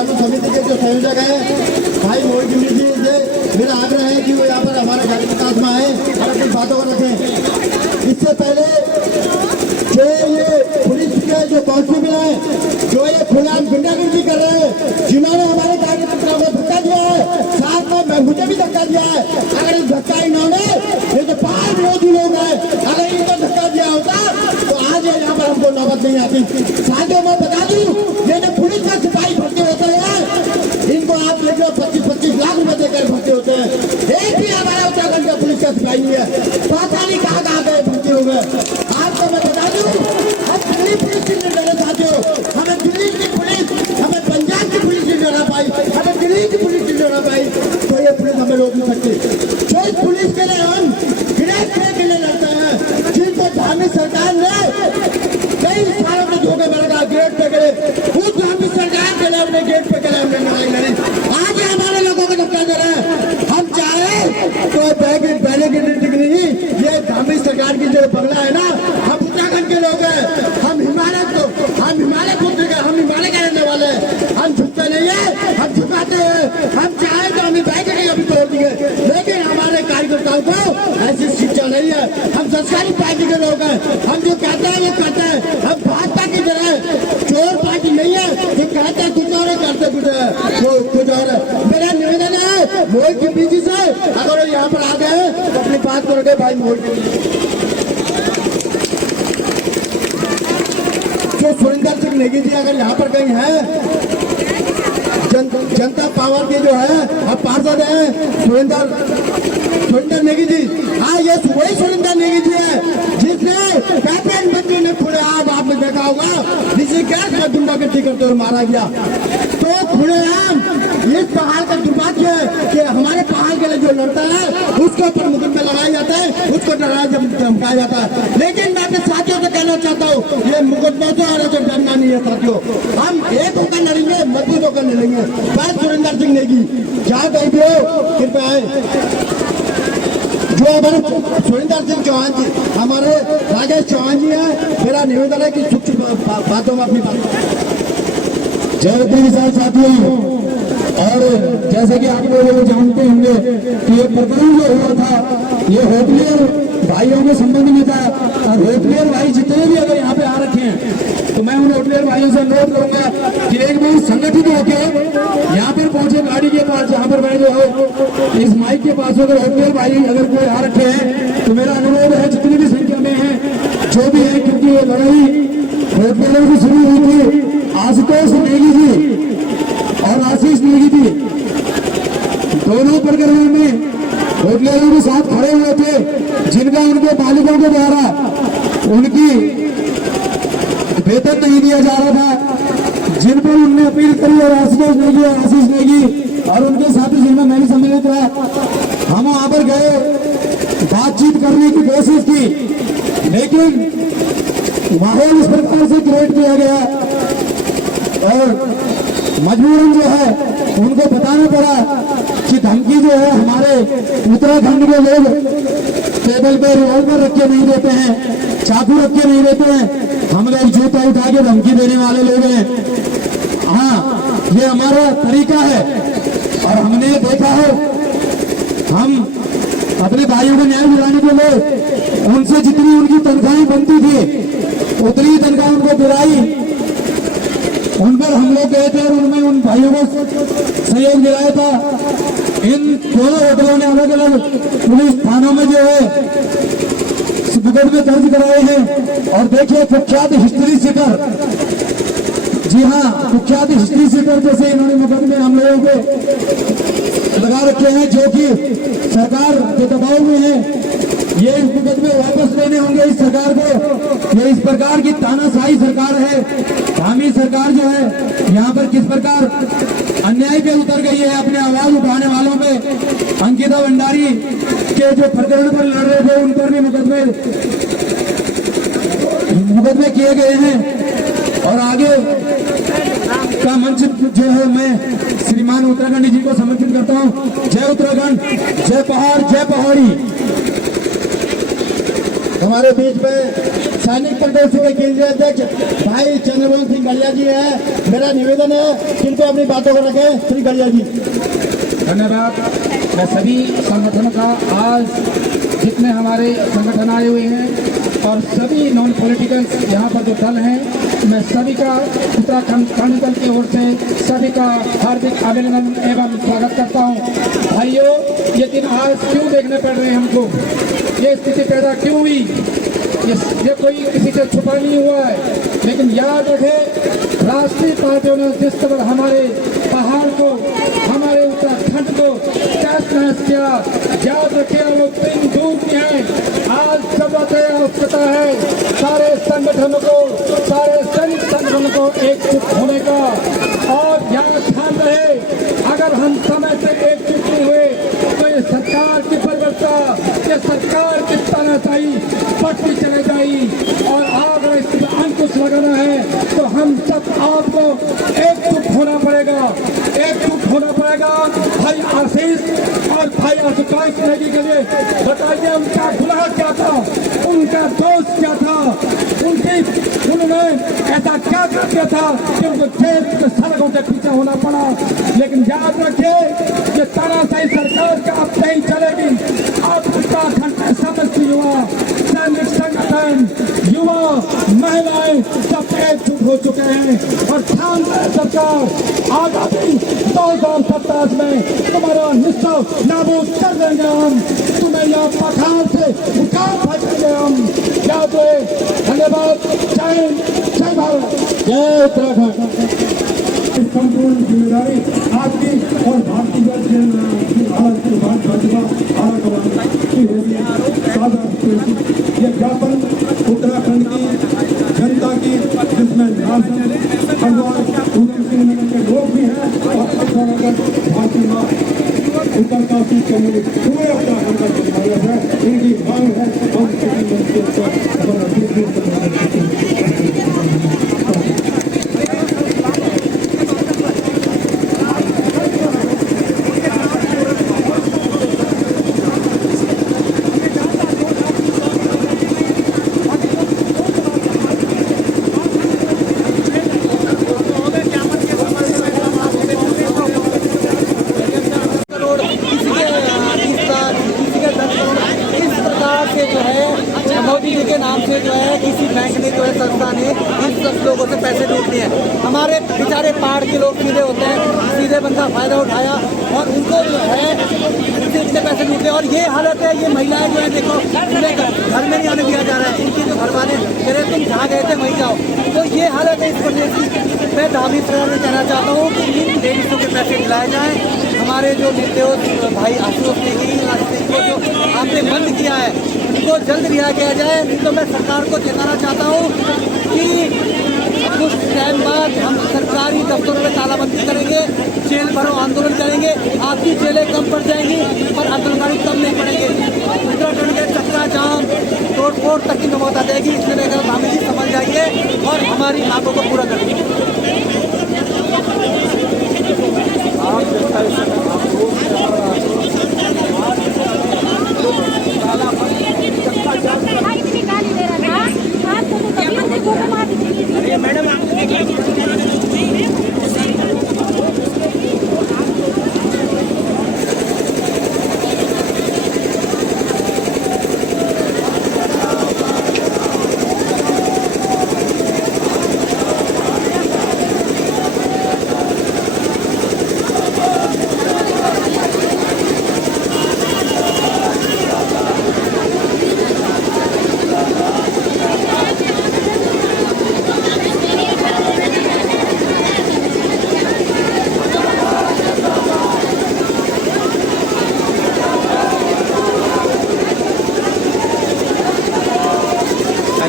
कानून समिति के जो संयोजक हैं भाई मोहित जी से मेरा आग्रह है कि वो यहाँ पर हमारे कार्यकर्ता में आए और अपनी बातों को रखें। इससे पहले जो ये पुलिस के जो कांस्टेबल हैं जो ये खुलेआम गुंडागर्दी कर रहे हैं, जिन्होंने हमारे कार्यकर्ताओं को धक्का दिया है, साथ में मुझे भी धक्का दिया है। अगर इस धक्का इन्होंने ये जो 5 विरोधी लोग हैं अगर इनको धक्का दिया होता तो आज यहाँ पर हमको नौबत नहीं आती। साथियों मैं बता दूं ये जो पुलिस का सिपाही भर्ती होते हैं इनको आप लेकर 25-25 लाख रुपए देकर भर्ती होते हैं। एक भी हमारा उत्तराखंड का पुलिस का सिपाही नहीं है, पता नहीं कहाँ कहाँ गए भर्ती हो गए। आपको मैं बता दूं हम दिल्ली पुलिस की नहीं डरे साथियों, हमें दिल्ली की पुलिस, हमें पंजाब की पुलिस नहीं डरा पाई, हमें दिल्ली की पुलिस नहीं डरा पाई, तो ये पुलिस हमें रोक नहीं सकती। जो इस पुलिस के लिए हम गिरफ्त के लिए लड़ते हैं, जिनको धामी सरकार ने कई सालों में धोखे में लगा गेट पे गए, उस धामी सरकार के लिए हमने गेट पे गए, हमने लड़ाई लड़ी। आज हमारे लोगों को धक्का दे रहे हैं। हम चाहे तो पहले की नहीं, ये धामी सरकार की जो बंगला है ना, हम उत्तराखंड के लोग हैं, हम हिमालय पुत्र के, हम हिमालय के रहने वाले हैं, हम झुकते नहीं है, हम झुकाते हैं। हम चाहे तो हमें बैठ के अभी तोड़ दिए, लेकिन हमारे कार्यकर्ताओं को ऐसी शिक्षा नहीं है। हम संस्कारी पार्टी के लोग हैं, हम जो कहते हैं वो करते हैं। हम भाजपा की तरह चोर पार्टी नहीं है, जो कहते हैं कुछ और है, करते कुछ और है। मेरा निवेदन है मोहित जी से, अगर वो यहाँ पर आ गए तो अपनी बात कर गए भाई मोहित जो सुरेंद्र सिंह नेगी जी अगर यहाँ पर कहीं है, जनता पावर के जो है अब पार्षद है सुरेंद्र नेगी जी, हाँ ये वही सुरेंद्र नेगी जी है जिसने कैप्टन मंत्री ने खुलेआम आपने देखा होगा जिसे गैस में गुंडागर्दी करते हुए मारा गया। तो खुलेआम इस पहाड़ का दुर्भाग्य है कि हमारे पहाड़ के लिए जो लड़ता है उसके ऊपर मुकदमे लगाया जाता है, उसको डराया धमकाया जाता है। लेकिन मैं अपने साथियों से कहना चाहता हूँ ये मुकदमा जो है जो डरना नहीं है साथियों, हम एक होकर लड़ेंगे, मजबूत होकर लड़ेंगे। बस सुरेंद्र सिंह नेगी जहाँ कहीं भी हो कृपया आए। जो हमारे सुरेंद्र सिंह चौहान जी, हमारे राजेश चौहान जी हैं, मेरा निवेदन है कि सूक्ष्म बातों में अपनी बात। जय विशाल साथियों, और जैसे कि आप लोग जानते होंगे कि ये प्रकरण जो हुआ था ये होटलियर भाइयों के संबंध में था। और होटलियर भाई जितने भी अगर यहाँ पे आ रखे हैं तो मैं उन होटलियर भाइयों से अनुरोध करूंगा कि एक बार संगठित होकर यहाँ पर पहुंचे गाड़ी के पास, जहाँ पर बैठे हो इस माइक के पास अगर होटलियर भाई अगर कोई आ रखे हैं तो मेरा अनुरोध है जितनी भी संख्या में है जो भी है, क्योंकि ये लड़ाई होटलियरों की शुरू हुई थी आशुतोष नेगी जी और आशीष नेगी जी, दोनों प्रकरणों में होटलियरों के साथ खड़े हुए थे जिनका उनके मालिकों के द्वारा उनकी वेतन नहीं दिया जा रहा था, जिन पर उनने अपील करी और आशुतोष नेगी और आशीष नेगी और उनके साथी जिनमें मैं भी सम्मिलित रहा। हम वहां पर गए, बातचीत करने की कोशिश की, लेकिन माहौल इस प्रकार से क्रिएट किया गया और मजबूरन जो है उनको बताना पड़ा कि धमकी जो है हमारे उत्तराखंड के लोग टेबल पे रिवॉल्वर रख के नहीं देते हैं, चाकू रख के नहीं देते हैं, हम लोग जूता उठा के धमकी देने वाले लोग हैं। हाँ ये हमारा तरीका है और हमने देखा है, हम अपने भाइयों को न्याय दिलाने के लिए उनसे जितनी उनकी तनख्वाहें बनती थी उतनी तनख्वाह उनको दिलाई, उन पर हम लोग गए थे और उनमें उन भाइयों को सहयोग दिलाया था। इन दोनों होटलों ने अलग अलग पुलिस थानों में जो है मुकदमे दर्ज कराए हैं। और देखिए कुख्यात हिस्ट्री सीटर, जी हाँ कुख्यात हिस्ट्री सीटर जैसे इन्होंने मुकदमे हम लोगों को लगा रखे हैं जो कि सरकार के दबाव में है। ये मुकदमे वापस लेने होंगे इस सरकार को। ये इस प्रकार की तानाशाही सरकार है, धामी सरकार जो है यहाँ पर किस प्रकार अन्याय पे उतर गई है अपने आवाज उठाने वालों पे। अंकिता भंडारी के जो प्रकरण पर लड़ रहे थे उन पर भी मुकदमे किए गए हैं। और आगे का मंच जो है मैं श्रीमान उत्तराखंड जी को समर्पित करता हूँ। जय उत्तराखंड, जय पहाड़, जय पहाड़ी। हमारे बीच में सैनिक प्रदेश के केंद्रीय अध्यक्ष भाई चंद्रमोहन सिंह गड़िया जी है। मेरा निवेदन है कि इनको अपनी बातों को रखें। श्री गड़िया जी। धन्यवाद। मैं सभी संगठनों का आज जितने हमारे संगठन आए हुए हैं और सभी नॉन पॉलिटिकल यहाँ पर जो दल हैं, मैं सभी का उत्तराखंड कानूनी दल की ओर से सभी का हार्दिक अभिनंदन एवं स्वागत करता हूँ। भाइयों, ये दिन आज क्यों देखने पड़ रहे हैं हमको, ये स्थिति पैदा क्यों हुई, ये कोई किसी से छुपा नहीं हुआ है। लेकिन याद रखें, राष्ट्रीय पार्टियों ने जिस तरह हमारे पहाड़ को, हमारे उत्तराखंड को तहस किया, याद रखें वो दिन दूर की है। आज जरूरत है, आवश्यकता है सारे संगठनों को, सारे सैनिक संगठनों को एकजुट होने का। और यहाँ ध्यान रहे, अगर हम समय से एकजुट नहीं हुए तो ये सरकार की बर्बरता, ये सरकार की तानाशाही बढ़ती चले जाएगी। और अगर इसमें अंकुश लगाना है तो हम सब आपको एकजुट होना पड़ेगा, एकजुट होना पड़ेगा। भाई आशीष और भाई आशुतोष नेगी के लिए बताइए, उनका गुनाह क्या था, उनका दोष क्या था, उन्होंने ऐसा क्या कर दिया था कि उनको जेल के सड़कों के पीछे होना पड़ा। लेकिन याद रखिए, ये तानाशाही सरकार का अब नहीं चलेगी। अब उत्तराखंड में समस्त युवा, सैनिक संगठन, युवा, महिलाएं सब एकजुट हो चुके हैं। और ध्यान दें सरकार, आगामी 2027 में तुम्हारा निस्ताव नाबूद कर देंगे हम, तुम्हें यहाँ पखार से उखाड़ फेंकेंगे हम। याद रहे। धन्यवाद। जय जय भारत, जय उत्तराखंड। संपूर्ण जिम्मेदारी आपकी और भारतीय भारत के बाद भाजपा ये ज्ञापन उत्तराखंड की जनता की, जिसमें भगवान उधम सिंह नगर के लोग भी हैं और भारतीय उत्तरकाशी के पूरे उत्तराखंड का समावेश है। इनकी मांग है मोदी जी के नाम से जो है किसी बैंक ने जो है संस्था ने इन सब लोगों से पैसे लूट लिए हैं। हमारे बेचारे पहाड़ के लोग सीधे होते हैं, सीधे बंदा फायदा उठाया और उनको जो है इतने पैसे लूट लिए। और ये हालत है, ये महिलाएं जो है देखो, उन्हें घर में नहीं आने दिया जा रहा है। इनके जो घर वाले कह रहे तुम जहाँ गए थे वहीं जाओ। तो ये हालत है इस प्रदेश की। मैं धार्मिक सरकार में कहना चाहता हूँ कि इन लेडीजों के पैसे दिलाए जाएँ। हमारे जो निर्दोष भाई आशुतोष नेगी को जो आपने बंद किया है, उनको जल्द रिहा किया जाए। नहीं तो मैं सरकार को चेताना चाहता हूँ कि कुछ टाइम बाद हम सरकारी दफ्तरों में तालाबंदी करेंगे, जेल भरो आंदोलन करेंगे। आपकी जेलें कम पड़ जाएंगी पर आंदोलनकारी कम नहीं पड़ेंगे। उत्तराखंड के चक्का जाम तोड़ फोड़ तक की नौबत आ जाएगी। इसलिए मैं कहता हूँ जी समझ जाइए और हमारी मांगों को पूरा करिए।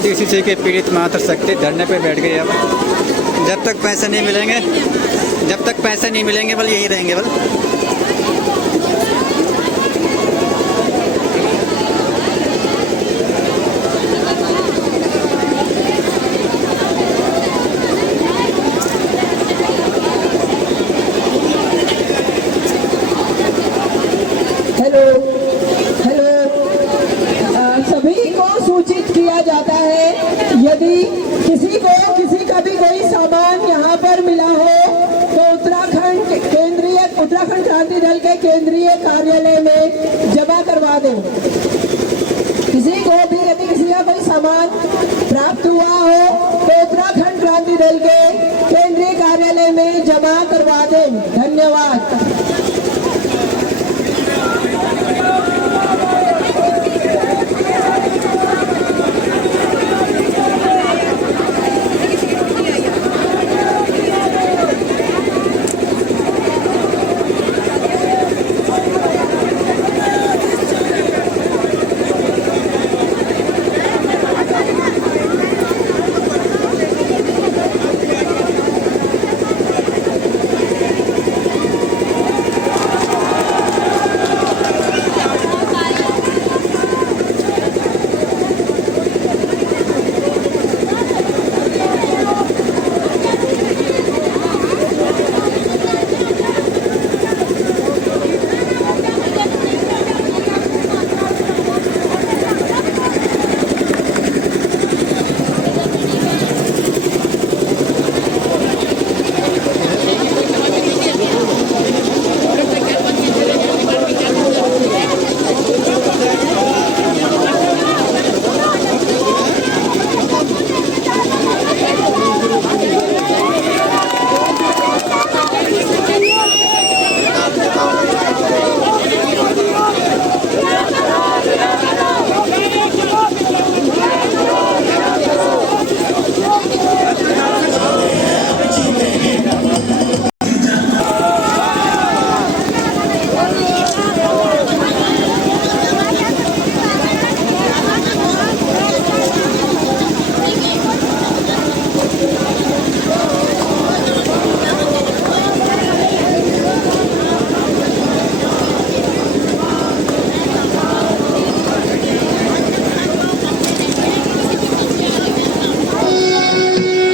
किसी चीज़ के पीड़ित मात्र शक्ति धरने पे बैठ गए। अब जब तक पैसे नहीं मिलेंगे, जब तक पैसे नहीं मिलेंगे बल यही रहेंगे बल। हेलो हेलो, सभी को सूचित किया जाता है। यदि किसी को किसी का भी कोई सामान यहाँ पर मिला हो तो उत्तराखंड क्रांति दल के केंद्रीय कार्यालय में जमा करवा दें। किसी को भी यदि किसी का कोई सामान प्राप्त हुआ हो तो उत्तराखंड क्रांति दल के केंद्रीय कार्यालय में जमा करवा दें। धन्यवाद।